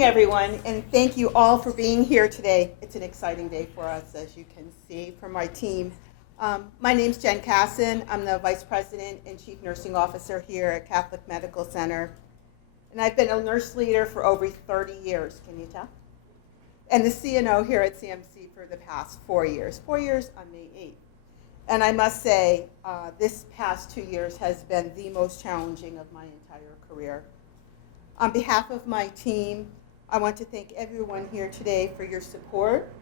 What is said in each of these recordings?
Everyone, and thank you all for being here today. It's an exciting day for us, as you can see from my team. My name's Jen Casson. I'm the Vice President and Chief Nursing Officer here at Catholic Medical Center. And I've been a nurse leader for over 30 years, can you tell? And the CNO here at CMC for the past 4 years. 4 years on May 8th. And I must say, this past 2 years has been the most challenging of my entire career. On behalf of my team, I want to thank everyone here today for your support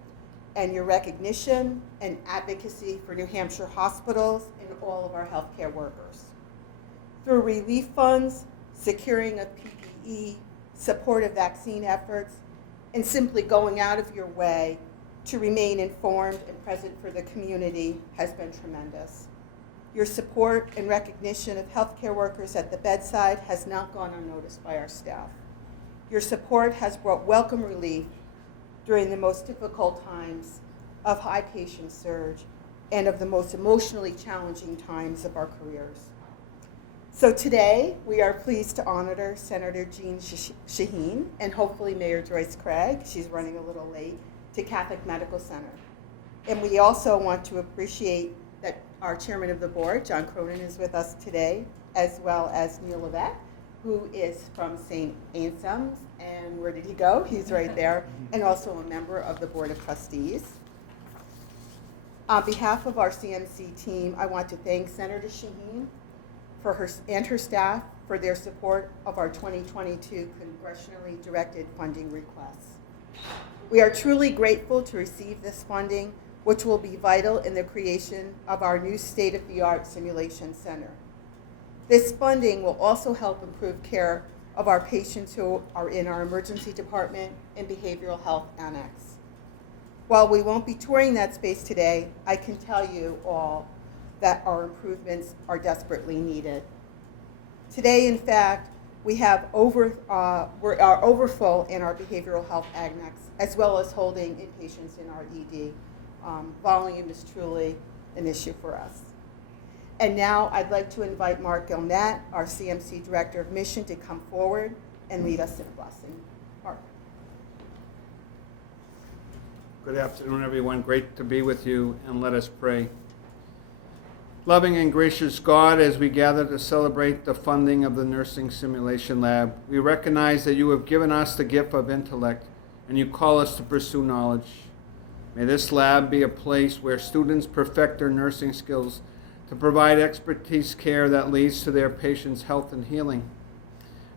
and your recognition and advocacy for New Hampshire hospitals and all of our healthcare workers. Through relief funds, securing of PPE, support of vaccine efforts, and simply going out of your way to remain informed and present for the community has been tremendous. Your support and recognition of healthcare workers at the bedside has not gone unnoticed by our staff. Your support has brought welcome relief during the most difficult times of high patient surge and of the most emotionally challenging times of our careers. So today, we are pleased to honor Senator Jean Shaheen and hopefully Mayor Joyce Craig, she's running a little late, to Catholic Medical Center. And we also want to appreciate that our chairman of the board, John Cronin, is with us today, as well as Neil Levesque, who is from St. Anselm's, and where did he go? He's right there, and also a member of the Board of Trustees. On behalf of our CMC team, I want to thank Senator Shaheen and her staff for their support of our 2022 congressionally directed funding requests. We are truly grateful to receive this funding, which will be vital in the creation of our new state-of-the-art simulation center. This funding will also help improve care of our patients who are in our emergency department and behavioral health annex. While we won't be touring that space today, I can tell you all that our improvements are desperately needed. Today, in fact, we are overfull in our behavioral health annex, as well as holding inpatients in our ED. Volume is truly an issue for us. And now I'd like to invite Mark Gilnett, our CMC Director of Mission, to come forward and lead us in a blessing. Mark. Good afternoon, everyone. Great to be with you, and let us pray. Loving and gracious God, as we gather to celebrate the funding of the Nursing Simulation Lab, we recognize that you have given us the gift of intellect, and you call us to pursue knowledge. May this lab be a place where students perfect their nursing skills to provide expertise care that leads to their patients' health and healing.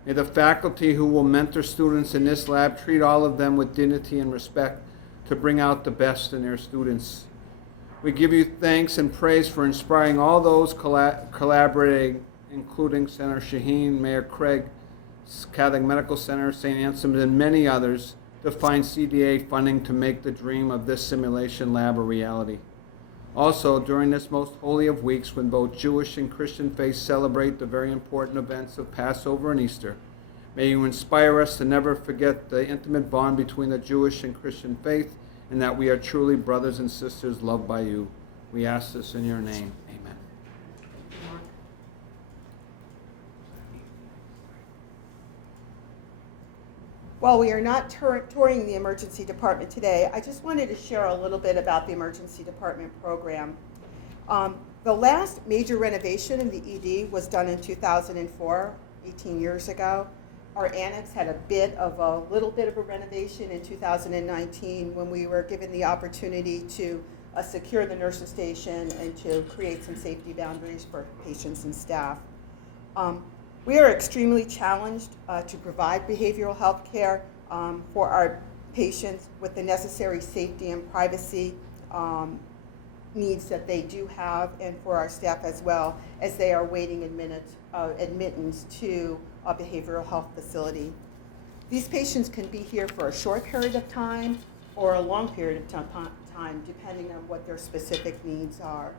May the faculty who will mentor students in this lab treat all of them with dignity and respect to bring out the best in their students. We give you thanks and praise for inspiring all those collaborating, including Senator Shaheen, Mayor Craig, Catholic Medical Center, St. Anselm's, and many others to find CDA funding to make the dream of this simulation lab a reality. Also, during this most holy of weeks, when both Jewish and Christian faiths celebrate the very important events of Passover and Easter, may you inspire us to never forget the intimate bond between the Jewish and Christian faith, and that we are truly brothers and sisters loved by you. We ask this in your name. Amen. While we are not touring the emergency department today, I just wanted to share a little bit about the emergency department program. The last major renovation in the ED was done in 2004, 18 years ago. Our annex had a little bit of a renovation in 2019 when we were given the opportunity to secure the nurses station and to create some safety boundaries for patients and staff. We are extremely challenged to provide behavioral health care for our patients with the necessary safety and privacy needs that they do have, and for our staff as well, as they are waiting admittance to a behavioral health facility. These patients can be here for a short period of time or a long period of time, depending on what their specific needs are.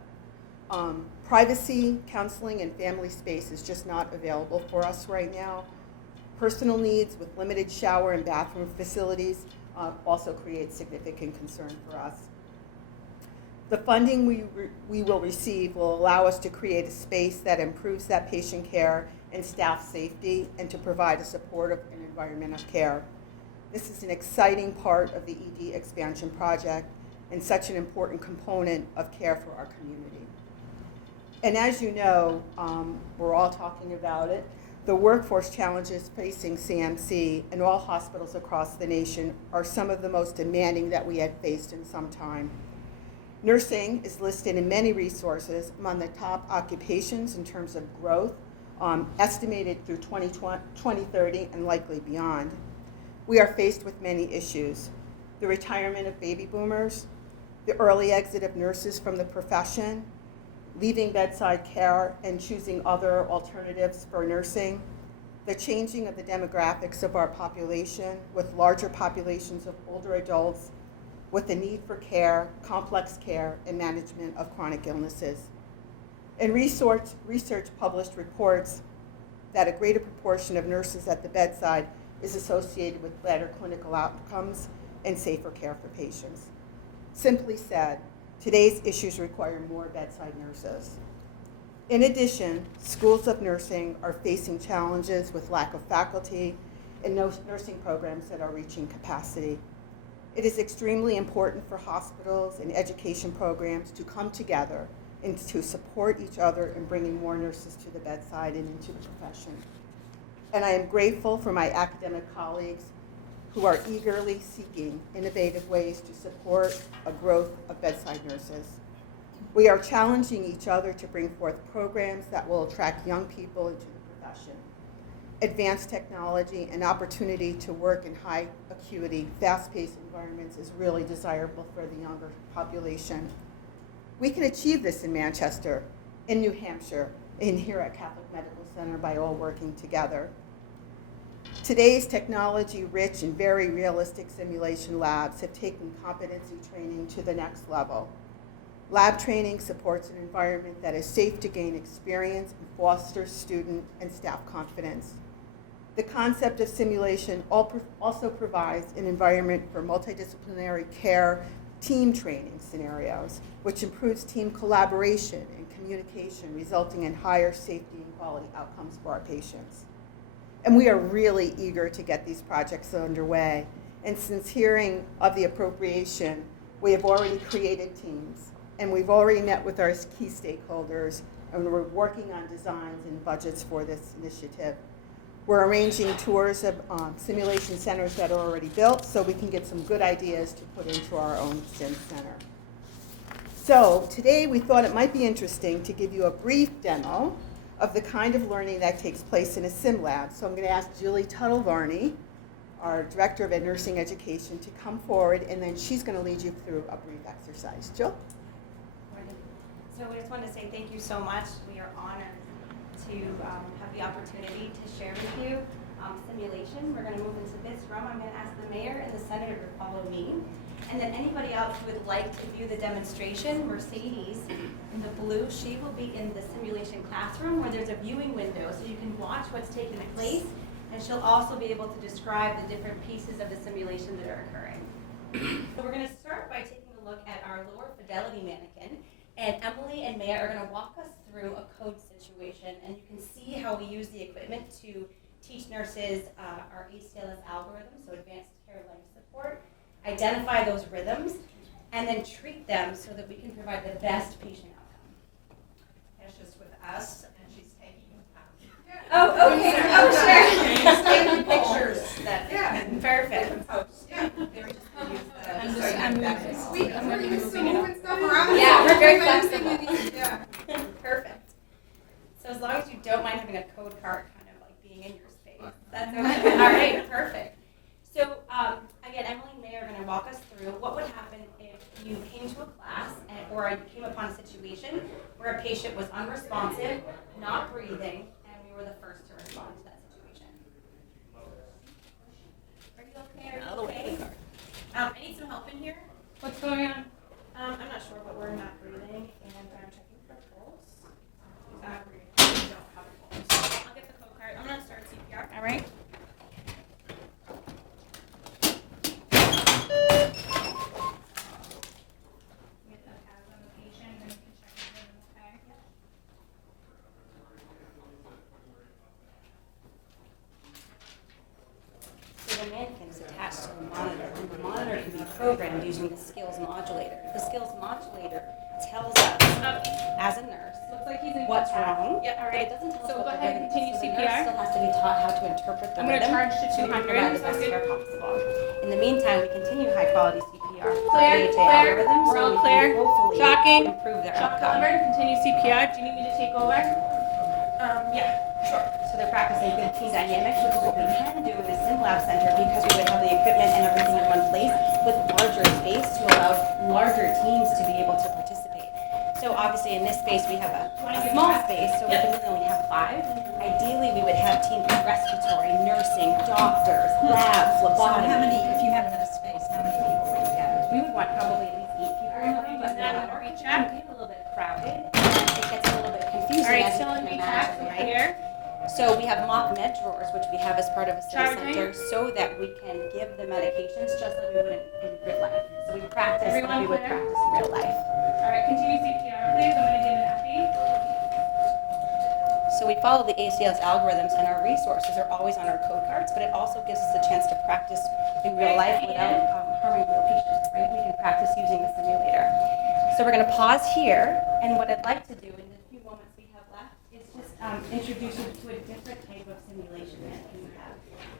Privacy, counseling, and family space is just not available for us right now. Personal needs with limited shower and bathroom facilities also create significant concern for us. The funding we will receive will allow us to create a space that improves that patient care and staff safety, and to provide a supportive and environment of care. This is an exciting part of the ED expansion project and such an important component of care for our community. And as you know, we're all talking about it, the workforce challenges facing CMC and all hospitals across the nation are some of the most demanding that we had faced in some time. Nursing is listed in many resources among the top occupations in terms of growth, estimated through 2030 and likely beyond. We are faced with many issues: the retirement of baby boomers, the early exit of nurses from the profession, leaving bedside care and choosing other alternatives for nursing, the changing of the demographics of our population with larger populations of older adults with the need for care, complex care, and management of chronic illnesses. And research published reports that a greater proportion of nurses at the bedside is associated with better clinical outcomes and safer care for patients. Simply said, today's issues require more bedside nurses. In addition, schools of nursing are facing challenges with lack of faculty and no nursing programs that are reaching capacity. It is extremely important for hospitals and education programs to come together and to support each other in bringing more nurses to the bedside and into the profession. And I am grateful for my academic colleagues who are eagerly seeking innovative ways to support a growth of bedside nurses. We are challenging each other to bring forth programs that will attract young people into the profession. Advanced technology and opportunity to work in high acuity, fast-paced environments is really desirable for the younger population. We can achieve this in Manchester, in New Hampshire, and here at Catholic Medical Center by all working together. Today's technology-rich and very realistic simulation labs have taken competency training to the next level. Lab training supports an environment that is safe to gain experience and fosters student and staff confidence. The concept of simulation also provides an environment for multidisciplinary care team training scenarios, which improves team collaboration and communication, resulting in higher safety and quality outcomes for our patients. And we are really eager to get these projects underway. And since hearing of the appropriation, we have already created teams, and we've already met with our key stakeholders, and we're working on designs and budgets for this initiative. We're arranging tours of simulation centers that are already built so we can get some good ideas to put into our own sim center. So today we thought it might be interesting to give you a brief demo of the kind of learning that takes place in a sim lab. So I'm going to ask Julie Tuttle-Varney, our Director of Nursing Education, to come forward, and then she's going to lead you through a brief exercise. Jill? So we just wanted to say thank you so much. We are honored to have the opportunity to share with you simulation. We're going to move into this room. I'm going to ask the mayor and the senator to follow me. And then anybody else who would like to view the demonstration, Mercedes in the blue, she will be in the simulation classroom where there's a viewing window so you can watch what's taking place, and she'll also be able to describe the different pieces of the simulation that are occurring. So we're going to start by taking a look at our lower fidelity mannequin, and Emily and Maya are going to walk us through a code situation, and you can see how we use the equipment to teach nurses our ACLS algorithm, so advanced care life support, identify those rhythms, and then treat them so that we can provide the best patient outcome. That's just with us, and she's taking them. Oh, okay. Oh, sure. She's taking pictures. Yeah. Perfect. Yeah. They were just gonna use the. I'm moving stuff around. Yeah, we're very flexible. Yeah. Perfect. So as long as you don't mind having a code card kind of like being in your space, that's okay. All right, perfect. So again, Emily and May are going to walk us through what would happen if you came to a class or you came upon a situation where a patient was unresponsive, not breathing, and we were the first to respond to that situation. Are you okay? Out of the way. I need some help in here. What's going on? I'm not sure, but we're not breathing, and I'm checking for pulse. We don't have a pulse. I'll get the code card. I'm going to start CPR. All right. Get the pads on the patient, and you can check if everything's okay. So the mannequin is attached using the skills modulator. The skills modulator tells us, as a nurse, Looks like he's in what's contact. wrong, Yeah, all but right. it doesn't tell us So what go the ahead rhythm and continue is. So the CPR. nurse still has to be taught how to interpret the I'm gonna rhythm charge to to 200. provide the best care possible. In the meantime, we continue high quality CPR for Clear, AHA clear. algorithms, We're so all we clear. can hopefully Shocking. improve their Shock outcome. delivered. Continue CPR. Do you need me to take over? Yeah. Sure. So they're practicing good team dynamics, which is what we can do in a sim lab center because we would have the equipment and everything in one place with larger space to allow larger teams to be able to participate. So obviously in this space we have a small space, so we can really only have 5. Ideally we would have teams with respiratory, nursing, doctors, labs, So phlebotomy. how many, if you have enough space, how many people would you have? We would want probably at least 8 people in the room, but That not would be more. check. It can be a little bit crowded and it gets a little bit confusing All right, as you still can in VTAC. imagine, right? Clear. So we have mock med drawers, which we have as part of a sim Charging. center, so that we can give the medications just like we would in real life. So we practice like Everyone we would clear? practice in real life. All right, continue CPR, please. I'm gonna give an epi. So we follow the ACLS algorithms, and our resources are always on our code cards, but it also gives us a chance to practice in real life without harming real patients, right? We can practice using the simulator. So we're gonna pause here, and what I'd like to do in the few moments we have left is just introduce you to a different type of simulation mannequin we have.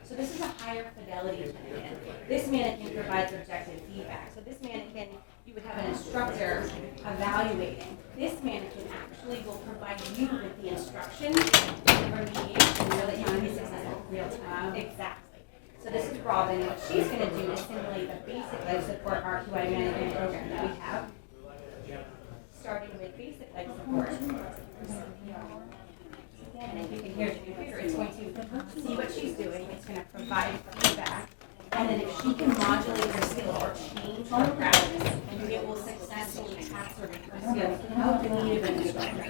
So this is a higher fidelity mannequin. This mannequin provides objective feedback. So this mannequin, you would have an instructor evaluating. This mannequin actually will provide you with the instructions and remediation so that you can be successful in real time. Exactly. So this is Robin, and what she's gonna do is simulate a basic life support RQI mannequin program that we have. Starting with basic life support. And if you can hear the computer, it's going to see what she's doing, it's going to provide feedback, and then if she can modulate her skill or change her practice, it will successfully pass her skills without the need of an instructor.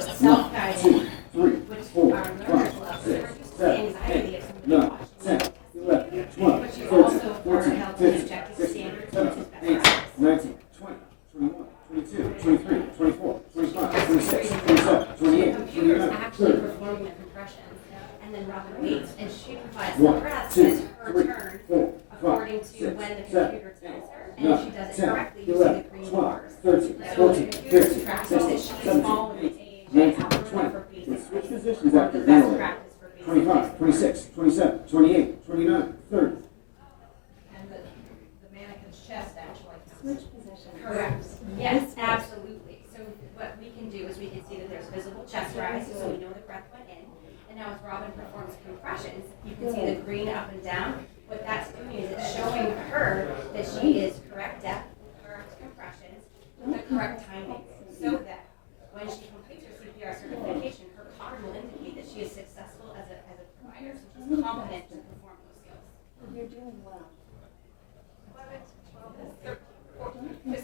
So self-guided, which our learners love, so it reduces the anxiety of somebody watching. But you also are held to objective standards, which is best practice. 19, 20, 21, 22, 23, 24, 25, 26, 27, 28, Computer is 29, actually 30. performing the compressions, and then Robin waits, and she provides the 1, breaths 2, as her 3, turn, 4, according 5, to 6, when the 7, computer tells her, and 9, if she does it 10, correctly, you see 11, the green 12, bars. 13, So 14, the computer 15, tracks 16, that she's 17, following 18, the 19, algorithm 20. for basic Let's switch life positions or after the best ventilator. practice for basic 25, life. 26, 27, 28, 29, 30. And the mannequin's chest actually counts. Correct. Yes, absolutely. So what we can do is we can see that there's visible chest rise, so we know the breath went in. And now as Robin performs compressions, you can see the green up and down. What that's doing is it's showing her that she is correct depth, correct compressions, with the correct timing, so that when she completes her CPR certification, her card will indicate that she is successful as a provider, so she's competent to perform those skills.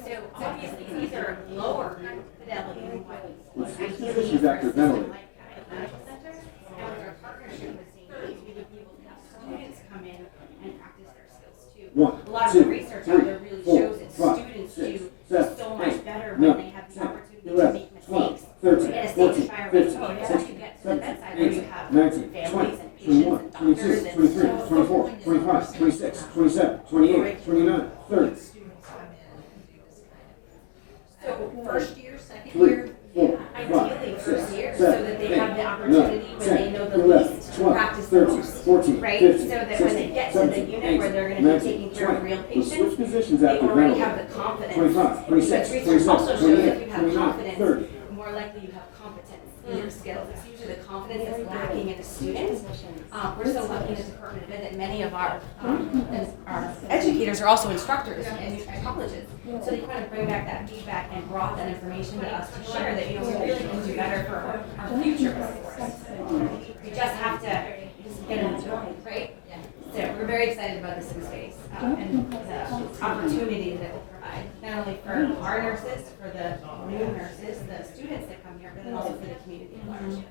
So obviously, these are lower fidelity than what Let's switch ideally positions for a after system ventilator. like a medical center. And with our partnership with CMC, we would be able to have students come in and practice their skills too. 1, A lot of 2, the research out 3, there really 4, shows that 5, students 6, do 7, so much 8, better 9, when they have the 10, opportunity to 11, make 12, mistakes 13, in a 14, safe environment. 15, So before 16, you get to the 17, bedside where you 18, have 19, families 20, and 21, patients and 22, doctors and 23, 24, 25, 26, 27, 28, 29, 30. Students come in and do this kind of. So First year, second 3, year? 4, ideally 5, first 6, year, so 7, that they 8, have the 9, opportunity when they 10, know the 11, least to 12, practice the 13, most, 14, right? 15, So that when 16, they get to the 17, unit where they're 18, gonna be taking 19, care of 20. real Let's switch patients, positions they after already have ventilator. the confidence. 25, 26, Because research 27, also shows if 28, you have 29, confidence, 30. the more likely you have competence in your skills. It's usually the confidence that's lacking in a student. We're so lucky in the Department of Ed that many of our educators are also instructors in colleges. So they kind of bring back that feedback and brought that information to us to share that, we really can do better for our future workforce. We just have to get them to it, right? So we're very excited about this in space and the opportunity that it will provide, not only for our nurses, for the new nurses, the students that come here, but then also for the community at large.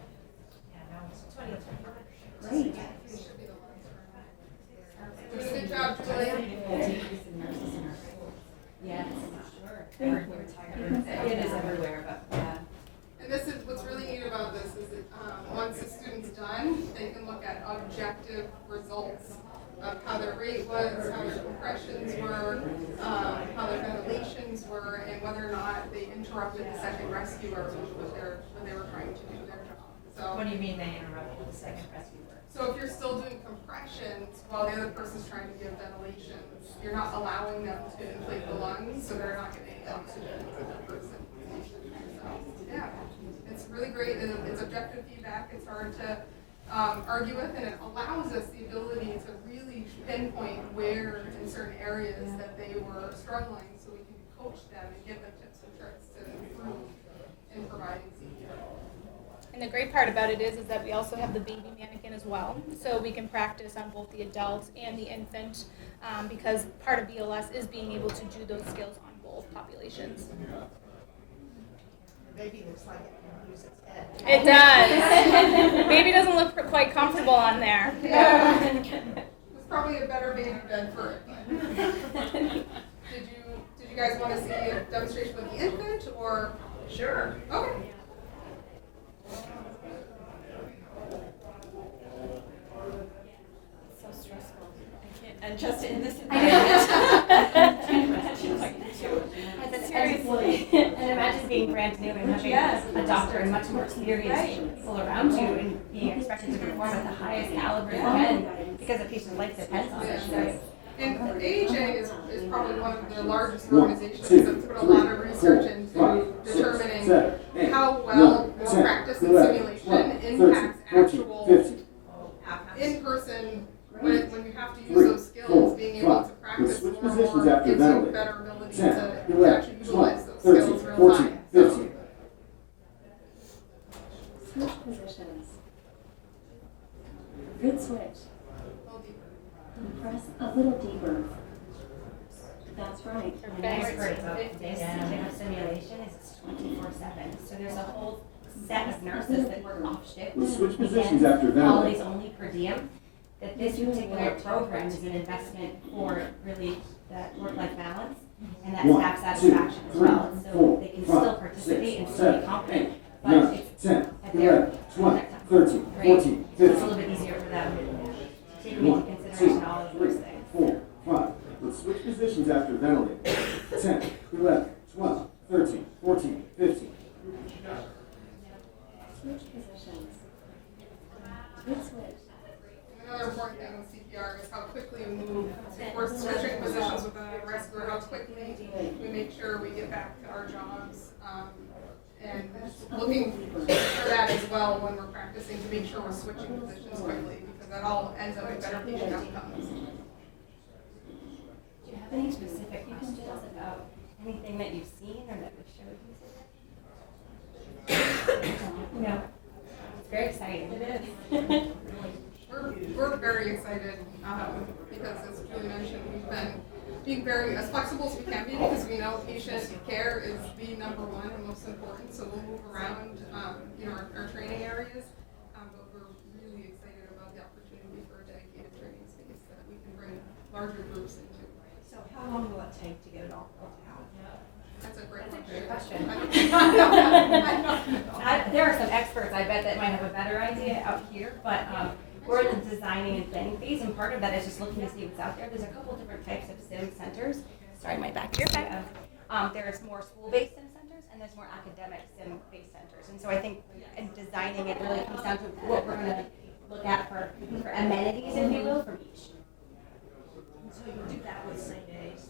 Great. Good job, Julia. Yes, sure. It is everywhere, but yeah. And this is, what's really neat about this is that once the student's done, they can look at objective results of how their rate was, how their compressions were, how their interrupted the second rescuer when they were trying to do their job. So. What do you mean they interrupted the second rescuer? So if you're still doing compressions while the other person's trying to give ventilation, you're not allowing them to inflate the lungs, so they're not getting oxygen to that person. So, yeah, it's really great, and it's objective feedback. It's hard to argue with, and it allows us the ability to really pinpoint where in certain areas that they were struggling, so we can coach them and give them tips and tricks to improve in providing CPR. And the great part about it is that we also have the baby mannequin as well. So we can practice on both the adult and the infant because part of BLS is being able to do those skills on both populations. Baby looks like it can use its head. It does. Baby doesn't look quite comfortable on there. Yeah. It's probably a better baby bed for it. Did you guys want to see a demonstration with the infant or? Sure. Okay. So stressful. And just in this I know. Seriously. And imagine being brand new and having a doctor and much more experienced people around you and being expected to perform at the highest caliber you can because a patient's life depends on it. So And AHA is probably one of the largest organizations that's put a lot of research into determining how well practice in simulation impacts actual in-person, when you have to use those skills, being able to practice more and more gives you a better ability to actually utilize those skills real time. So, Switch positions. Good switch. well, deeper. Press a little deeper. That's right. the nice part about this type of simulation is it's 24/7. So there's a whole set of nurses that work off shift. We'll switch weekends, positions after that. holidays only per diem. That this particular program is an investment for really that work-life balance and that staff satisfaction as well. So they can still participate and still be competent, but it's 10, at their 11, 12, 13, right? 14, So it's a 15. little bit easier for them to take into consideration all of those things. 4, 5. Let's switch positions after ventilator. 10, 11, 12, 13, 14, 15. Switch positions. Good switch. Another important thing with CPR is how quickly we move. If we're switching positions with a rescuer, how quickly we make sure we get back to our jobs. And looking for that as well when we're practicing to make sure we're switching positions quickly, because that all ends up in better patient outcomes. Do you have any specific questions about anything that you've seen or that we showed you today? No. It's very exciting. It is. We're very excited because, as Julie mentioned, we've been being very as flexible as we can be because we know patient care is the number one and most important. So we'll move around, our training areas, but we're really excited about the opportunity for a dedicated training space that we can bring larger groups into. So how long will it take to get it all built out? That's a great question. I don't know. There are some experts, I bet, that might have a better idea out here, but we're in the designing and planning phase, and part of that is just looking to see what's out there. There's a couple different types of STEM centers. Sorry, my back here. There's more school-based STEM centers, and there's more academic STEM-based centers. And so I think in designing it really comes down to what we're going to look at for amenities, if you will, from each. So you do that with St. A's?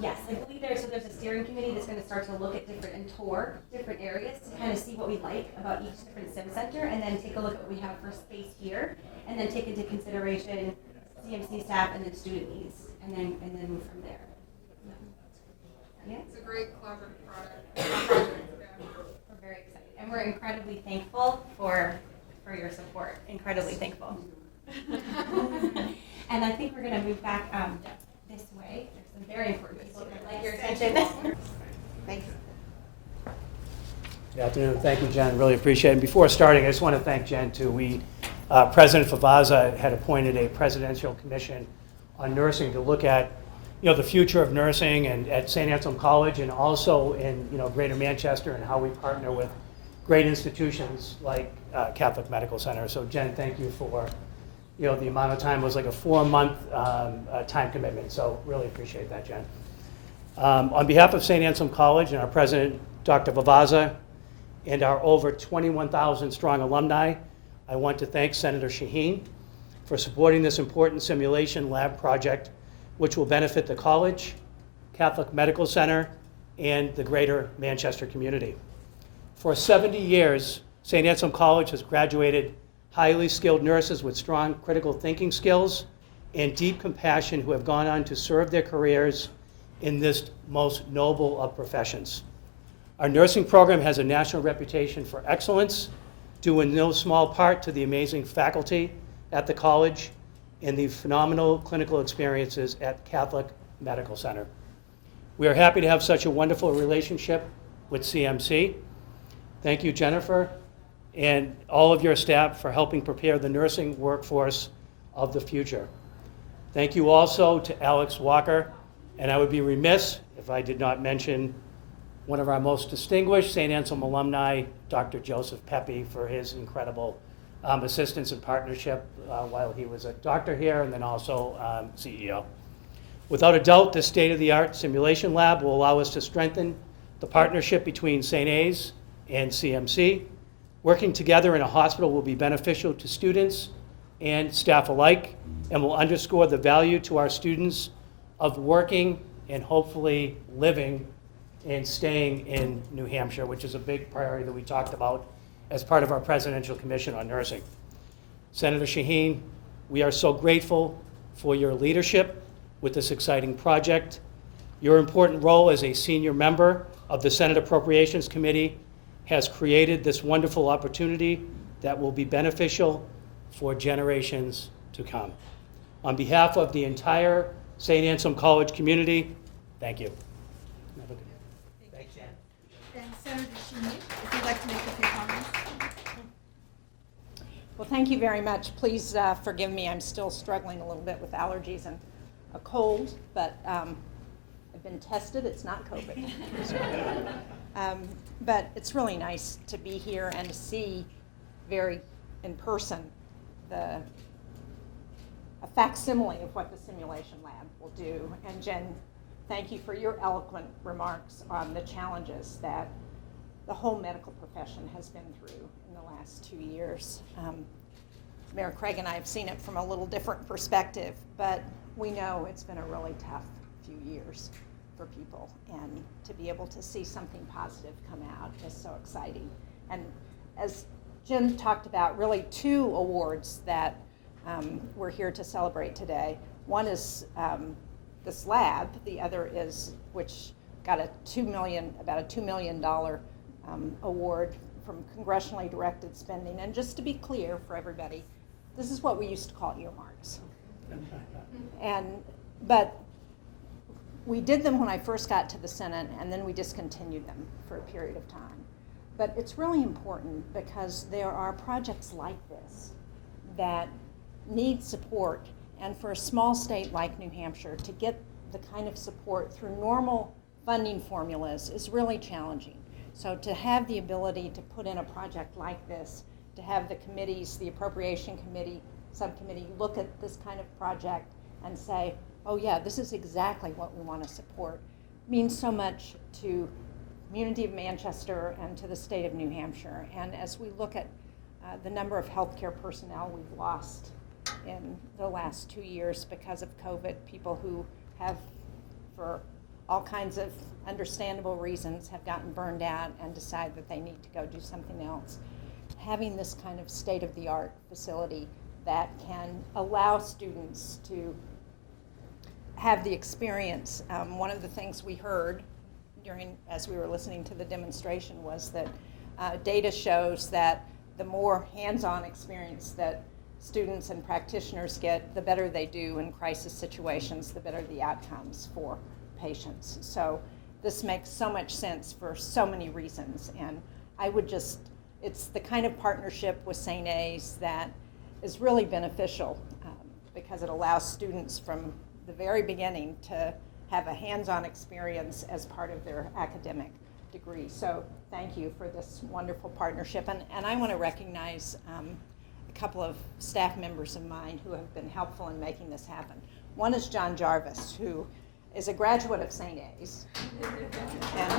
Yes, I believe there's a steering committee that's going to start to look at different and tour different areas to kind of see what we like about each different sim center, and then take a look at what we have for space here, and then take into consideration CMC staff and then student needs, and then move from there. Yeah, It's a great collaborative project. we're very excited, and we're incredibly thankful for your support. Incredibly thankful. And I think we're going to move back this way. There's some very important people that would like your attention. Thank you. Good afternoon. Thank you, Jen. Really appreciate it. And before starting, I just want to thank Jen, too. President Favaza had appointed a presidential commission on nursing to look at, the future of nursing and at St. Anselm College and also in, Greater Manchester, and how we partner with great institutions like Catholic Medical Center. So, Jen, thank you for, the amount of time. It was like a 4-month time commitment. So really appreciate that, Jen. On behalf of St. Anselm College and our president, Dr. Vavaza, and our over 21,000 strong alumni, I want to thank Senator Shaheen for supporting this important simulation lab project, which will benefit the college, Catholic Medical Center, and the greater Manchester community. For 70 years, St. Anselm College has graduated highly skilled nurses with strong critical thinking skills and deep compassion who have gone on to serve their careers in this most noble of professions. Our nursing program has a national reputation for excellence, due in no small part to the amazing faculty at the college and the phenomenal clinical experiences at Catholic Medical Center. We are happy to have such a wonderful relationship with CMC. Thank you, Jennifer, and all of your staff for helping prepare the nursing workforce of the future. Thank you also to Alex Walker, and I would be remiss if I did not mention one of our most distinguished St. Anselm alumni, Dr. Joseph Pepe, for his incredible assistance and partnership while he was a doctor here and then also CEO. Without a doubt, this state-of-the-art simulation lab will allow us to strengthen the partnership between St. A's and CMC. Working together in a hospital will be beneficial to students and staff alike and will underscore the value to our students of working and hopefully living and staying in New Hampshire, which is a big priority that we talked about as part of our Presidential Commission on Nursing. Senator Shaheen, we are so grateful for your leadership with this exciting project. Your important role as a senior member of the Senate Appropriations Committee has created this wonderful opportunity that will be beneficial for generations to come. On behalf of the entire St. Anselm College community, thank you. Have a good day. Thank you, Jen. And Senator Shaheen, if you'd like to make a few comments. Well, thank you very much. Please forgive me. I'm still struggling a little bit with allergies and a cold, but I've been tested. It's not COVID. But it's really nice to be here and to see very in person a facsimile of what the simulation lab will do. And Jen, thank you for your eloquent remarks on the challenges that the whole medical profession has been through in the last 2 years. Mayor Craig and I have seen it from a little different perspective, but we know it's been a really tough few years for people, and to be able to see something positive come out is so exciting. And as Jim talked about, really 2 awards that we're here to celebrate today. One is this lab, the other is, which got about a $2 million award from congressionally directed spending. And just to be clear for everybody, this is what we used to call earmarks. But we did them when I first got to the Senate, and then we discontinued them for a period of time. But it's really important because there are projects like this that need support, and for a small state like New Hampshire to get the kind of support through normal funding formulas is really challenging. So to have the ability to put in a project like this, to have the committees, the appropriation committee, subcommittee look at this kind of project and say, oh yeah, this is exactly what we want to support, means so much to the community of Manchester and to the state of New Hampshire. And as we look at the number of healthcare personnel we've lost in the last 2 years because of COVID, people who have, for all kinds of understandable reasons, have gotten burned out and decide that they need to go do something else. Having this kind of state-of-the-art facility that can allow students to have the experience. One of the things we heard as we were listening to the demonstration was that data shows that the more hands-on experience that students and practitioners get, the better they do in crisis situations, the better the outcomes for patients. So this makes so much sense for so many reasons. And I would it's the kind of partnership with St. A's that is really beneficial because it allows students from the very beginning to have a hands-on experience as part of their academic degree. So thank you for this wonderful partnership. And I want to recognize a couple of staff members of mine who have been helpful in making this happen. One is John Jarvis, who is a graduate of St. A's. And,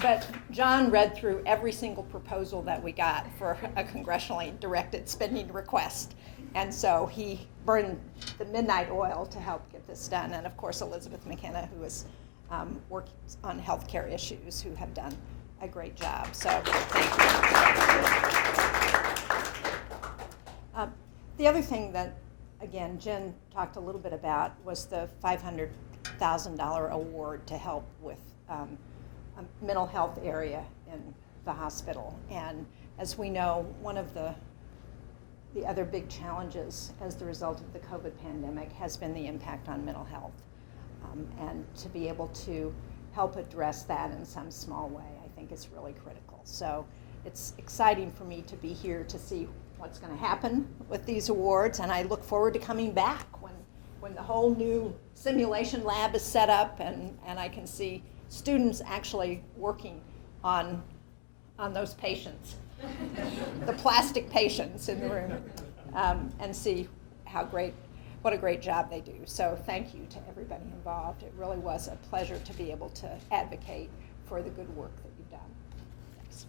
but John read through every single proposal that we got for a congressionally directed spending request. And so he burned the midnight oil to help get this done. And of course, Elizabeth McKenna, who is working on healthcare issues, who have done a great job. So thank you. The other thing that, again, Jen talked a little bit about was the $500,000 award to help with a mental health area in the hospital. And as we know, one of the other big challenges as the result of the COVID pandemic has been the impact on mental health. And to be able to help address that in some small way, I think is really critical. So it's exciting for me to be here to see what's going to happen with these awards, and I look forward to coming back when the whole new simulation lab is set up and I can see students actually working on those patients, the plastic patients in the room, and see what a great job they do. So thank you to everybody involved. It really was a pleasure to be able to advocate for the good work that you've done. Thanks.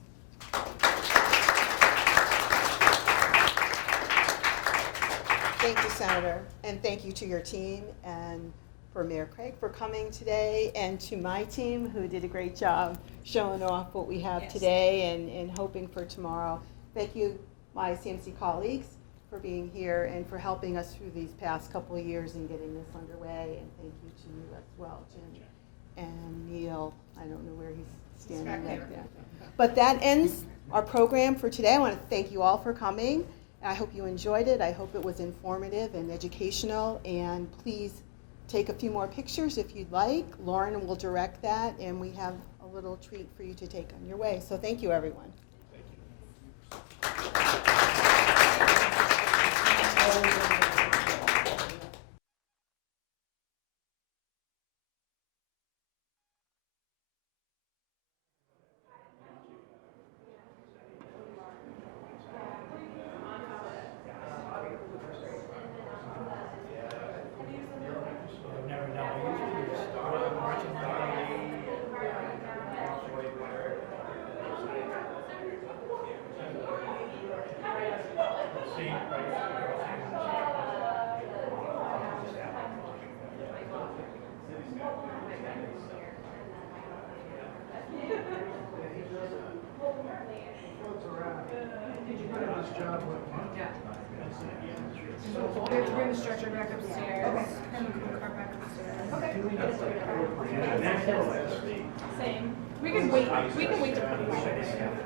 Thank you, Senator, and thank you to your team and for Mayor Craig for coming today, and to my team who did a great job showing off what we have today and hoping for tomorrow. Thank you, my CMC colleagues, for being here and for helping us through these past couple of years and getting this underway, and thank you to you as well, Jim. And Neil, I don't know where he's standing right there. But that ends our program for today. I want to thank you all for coming. I hope you enjoyed it. I hope it was informative and educational, and please take a few more pictures if you'd like. Lauren will direct that, and we have a little treat for you to take on your way. So thank you, everyone. We have to bring the stretcher back upstairs and the car back upstairs. Same. We can wait to put it away.